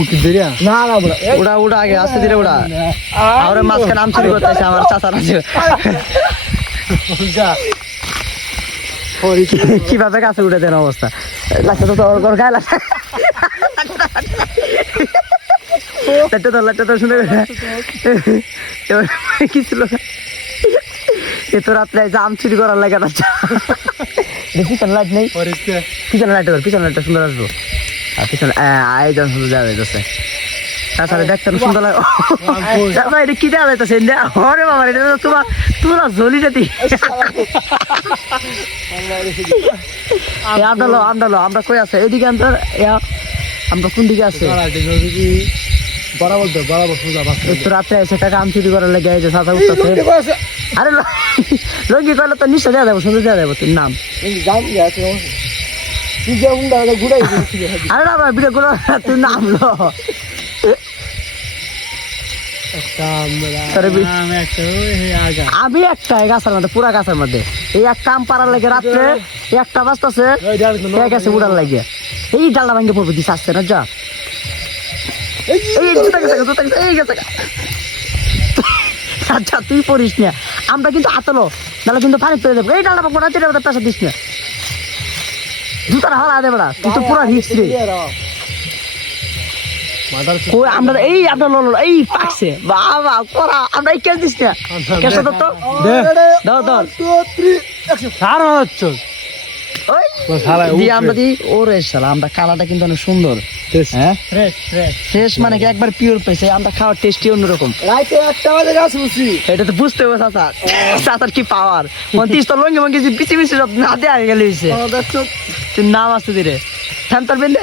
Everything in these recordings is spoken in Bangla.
উঠি দেরিয়া না না বড় এই উড়া উড়া আগে আস্তে ধীরে উড়া। আর মাঝখানে আম চুরি করতেছে আমার চাচার আছে কীভাবে গাছে উঠে দেন অবস্থা? লাগছে তো তোর ঘর গায়ে লাগছে। তো লাইটটা তো শুনে এবার কি ছিল? এ তো রাত্রে আম চুরি করার লাগে পিছনে লাইট নেই। পিছনে লাইট পিছনে লাইটটা সুন্দর আসব। আর পিছনে আই যখন সুন্দর দেওয়া যাইতেছে তাছাড়া দেখতে সুন্দর লাগে। তারপর এটা কি দেওয়া যাইতেছে আরে বাবা এটা তো তোমার তোরা আমরা কই আছে? এদিকে আমরা আমরা কোন দিকে আছে? বরাবর দে বরাবর সোজা বাস একটু রাত্রে এসে টাকা আম চুরি করার লেগে যে সাদা উঠতেছে আরে লঙ্গি করলে তো নিশ্চয় দেওয়া যাব সুন্দর দেওয়া যাব তোর নাম। আরে না ভিডিও করো তুই নাম লো। আমি একটা এই গাছের মধ্যে পুরা গাছের মধ্যে। এই একটা আম পাড়ার লাগে রাত্রে একটা বাজতেছে গেছে উড়ার লাগে। এই ডালটা ভাঙ্গে পড়বে দিস আসছে না যা। আচ্ছা তুই পড়িস না। আমরা কিন্তু আতলো নাহলে কিন্তু পানি তুলে দেবো এই ডালটা ভাঙ্গো পেশা দিস না। জুতার হালা দেবে না তুই তো পুরা রিক্স রে। কই আমরা এই আপনার লল এই পাকছে। বাবা করা আমরা এই কেল দিস না। কেসা তো। তো দাও দাও সারা হচ্ছে। ওই ও শালা দি উপরে। আমরা দি। ওরে শালা আমরা কালাটা কিন্তু অনেক সুন্দর। হ্যাঁ? ফ্রেশ ফ্রেশ শেষ মানে কি একবার পিওর পেয়েছে আমরা খাওয়ার টেস্টি অন্যরকম। এটা তো বুঝতে হবে চাচা। চাচার কি পাওয়ার মন্ত্রিস তো লঙ্গি মঙ্গি পিছি পিছি সব না দেয়া গেলে হইছে। তুই নাম আসতে দিরে ফ্যান তোর বেন্দে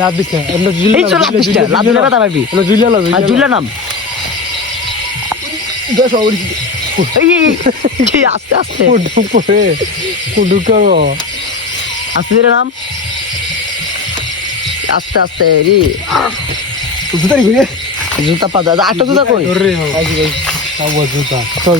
লাভ দিছে জুলিয়া এই চল লাভ দিস লাভ দিলে ব্যথা পাবি জুলিয়া লাভ আর জুলে নাম দশ এই আস্তে আস্তে কুডু করে কুডু করো আস্তে দিরে নাম আস্তে আস্তে রে ঘুরে জুতা পা দাদা আটটা জুতা কই জুতা চল